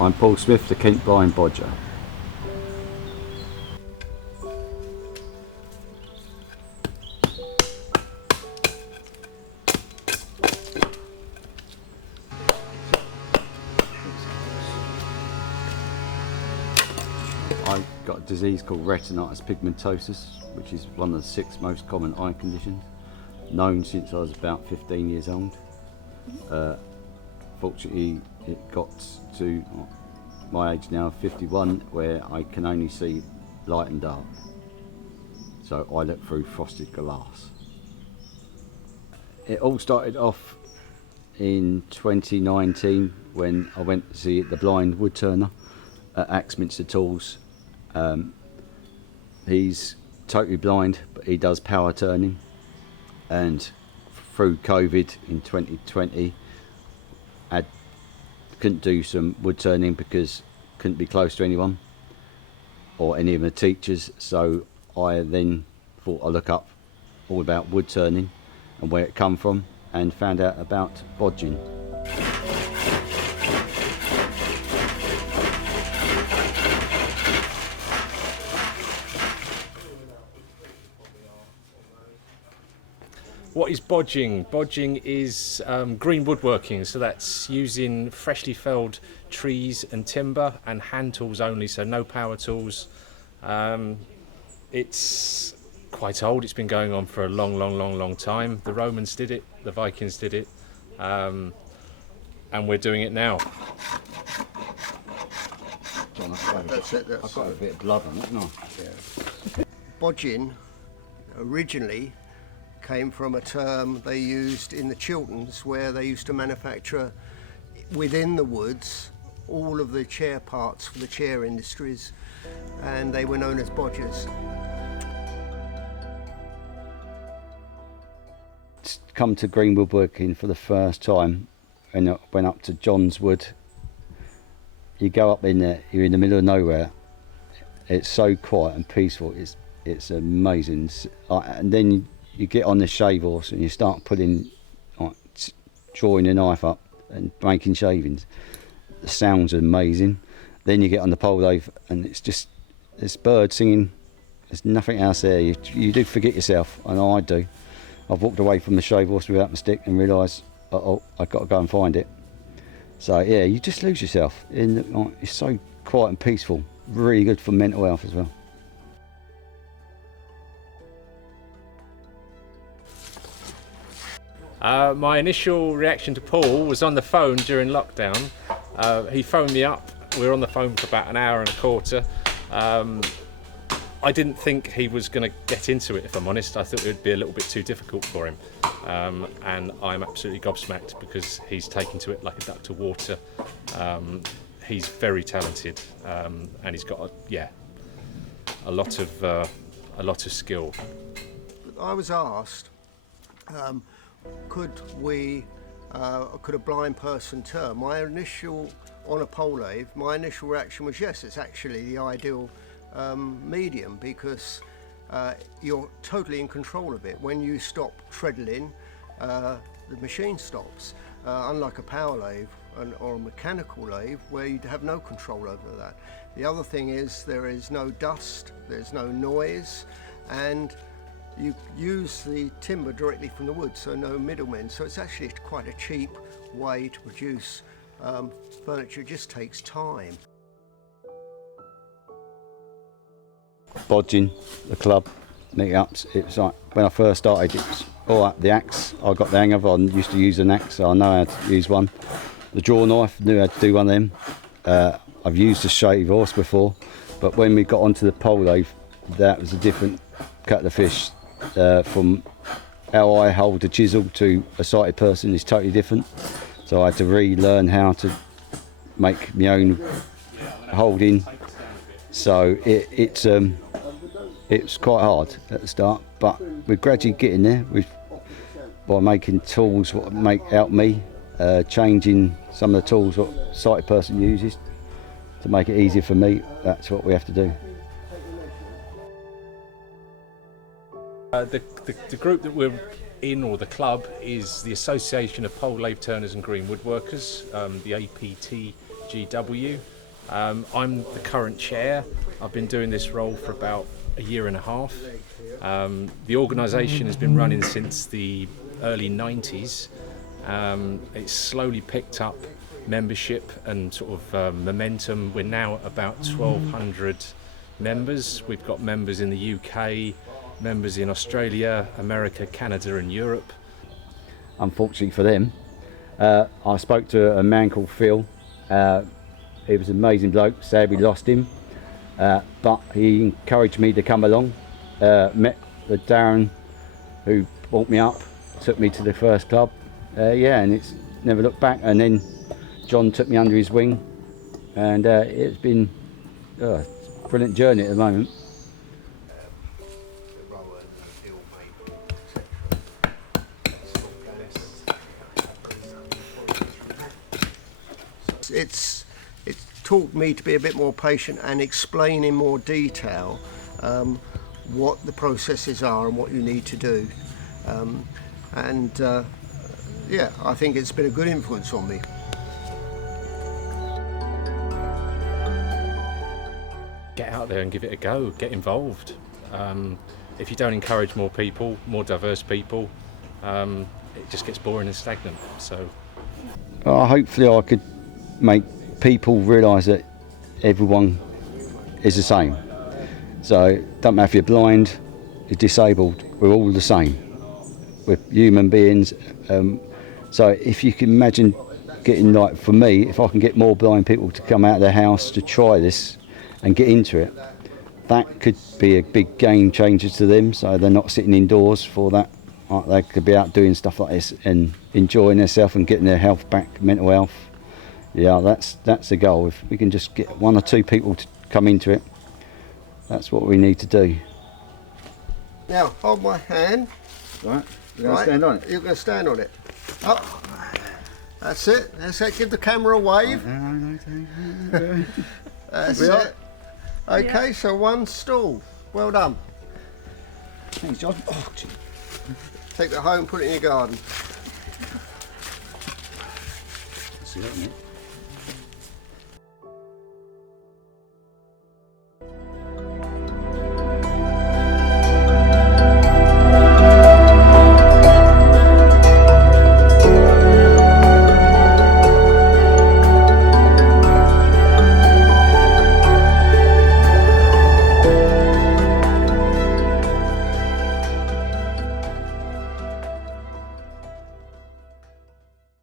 I'm Paul Smith, the Kent Blind Bodger. I've got a disease called retinitis pigmentosus, which is one of the 6 most common eye conditions, known since I was about 15 years old. Fortunately, it got to my age now, 51, where I can only see light and dark. So I look through frosted glass. It all started off in 2019 when I went to see the blind woodturner at Axminster Tools. He's totally blind, but he does power turning, and through COVID in 2020 I couldn't do some wood turning because couldn't be close to anyone or any of the teachers, so I then thought I'd look up all about wood turning and where it come from, and found out about bodging. What is bodging? Bodging is green woodworking, so that's using freshly felled trees and timber and hand tools only, so no power tools. It's quite old, it's been going on for a long time. The Romans did it, the Vikings did it, and we're doing it now. John, I've got a bit of blood on it, haven't I? Yeah. Bodging originally came from a term they used in the Chilterns, where they used to manufacture within the woods all of the chair parts for the chair industries, and they were known as bodgers. Come to green woodworking for the first time and I went up to John's Wood. You go up in there, you're in the middle of nowhere. It's so quiet and peaceful, it's amazing. And then you get on the shave horse and you start putting, drawing a knife up and making shavings. The sounds are amazing. Then you get on the pole lathe and it's just this bird singing. There's nothing else there. You do forget yourself. I know I do. I've walked away from the shave horse without my stick and realised, I've got to go and find it. So yeah, you just lose yourself. It's so quiet and peaceful. Really good for mental health as well. My initial reaction to Paul was on the phone during lockdown. He phoned me up. We were on the phone for about an hour and a quarter. I didn't think he was going to get into it, if I'm honest. I thought it would be a little bit too difficult for him. And I'm absolutely gobsmacked because he's taken to it like a duck to water. He's very talented, and he's got a lot of skill. I was asked, could a blind person turn? On a pole lathe, my initial reaction was yes, it's actually the ideal medium, because you're totally in control of it. When you stop treadling, the machine stops, unlike a power lathe or a mechanical lathe where you'd have no control over that. The other thing is there is no dust, there's no noise, and you use the timber directly from the wood, so no middlemen. So it's actually quite a cheap way to produce furniture. It just takes time. Bodging, the club, meet-ups, it was like, when I first started, it was all right, the axe, I got the hang of. I used to use an axe, so I know how to use one. The draw knife, knew how to do one of them. I've used a shave horse before, but when we got onto the pole lathe, that was a different kettle of fish. From how I hold a chisel to a sighted person is totally different. So I had to relearn how to make my own holding. So it's quite hard at the start, but we're gradually getting there. By making tools what help me, changing some of the tools what a sighted person uses to make it easier for me. That's what we have to do. The group that we're in, or the club, is the Association of Pole Lathe Turners and Green Woodworkers, the APT GW. I'm the current chair. I've been doing this role for about a year and a half. The organisation has been running since the early 90s. It's slowly picked up membership and sort of momentum. We're now at about 1,200 members. We've got members in the UK, members in Australia, America, Canada and Europe. Unfortunately for them, I spoke to a man called Phil. He was an amazing bloke. Sadly lost him, but he encouraged me to come along. Met with Darren, who brought me up, took me to the first club. And it's never looked back. And then John took me under his wing, and it's been a brilliant journey at the moment. It's taught me to be a bit more patient and explain in more detail what the processes are and what you need to do. Yeah, I think it's been a good influence on me. Get out there and give it a go, get involved. If you don't encourage more people, more diverse people, it just gets boring and stagnant. So, hopefully I could make people realise that everyone is the same. So it don't matter if you're blind, you're disabled, we're all the same. We're human beings. So if you can imagine getting, like for me, if I can get more blind people to come out of their house to try this and get into it, that could be a big game changer to them, so they're not sitting indoors for that. They could be out doing stuff like this and enjoying themselves and getting their health back, mental health. Yeah, that's the goal. If we can just get 1 or 2 people to come into it, that's what we need to do. Now, hold my hand. Right, you're going to stand on it? You're going to stand on it. Up. That's it. That's it. Give the camera a wave. That's it. Okay, yeah. So 1 stool. Well done. Thanks, John. Oh, gee. Take that home and put it in your garden. See that, mate?